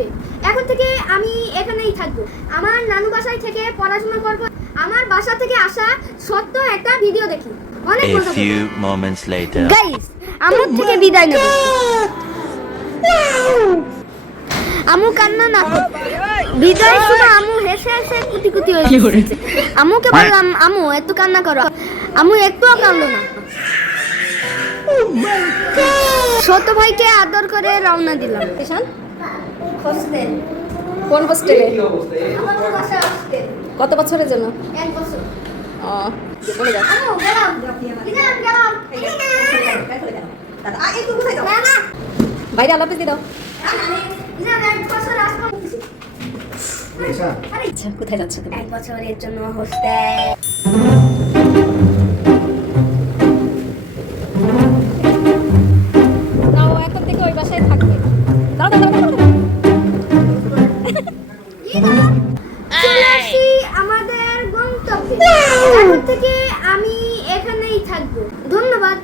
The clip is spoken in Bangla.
হবে। এখন থেকে আমি এখানেই থাকবো। আমার নানু বাসায় থেকে পড়াশোনা করব। আমার বাসা থেকে আসা সত্য একটা ভিডিও দেখি, অনেক A মজা few করব। moments later. গাইস, আমার থেকে বিদায় নেব। আমু কান্না না কর। বিদায় শুনে আমু হেসে হেসে কুটি কুটি হয়ে গেছে। আমুকে বললাম, আমু এত কান্না করো। আমু একটুও কাঁদলো না। ছোট ভাইকে আদর করে রওনা দিলাম। হোস্টেল। কোন হোস্টেলে? আমাদের বাসা হোস্টেল। কত বছরের জন্য? 1 বছর। বলে যাও। আমু গেলাম। গেলাম। না না। বাইরে আল্লাহ হাফেজ দিয়ে দাও। না 1 বছর আসবো। আচ্ছা, কোথায় যাচ্ছ তুমি? 1 বছরের জন্য হোস্টেল। নাও, এখন থেকে ওই বাসায় থাকবে। দাও দাও দাও দাও। চলে আসি আমাদের গন্তব্যে। এখন থেকে আমি এখানেই থাকবো। ধন্যবাদ।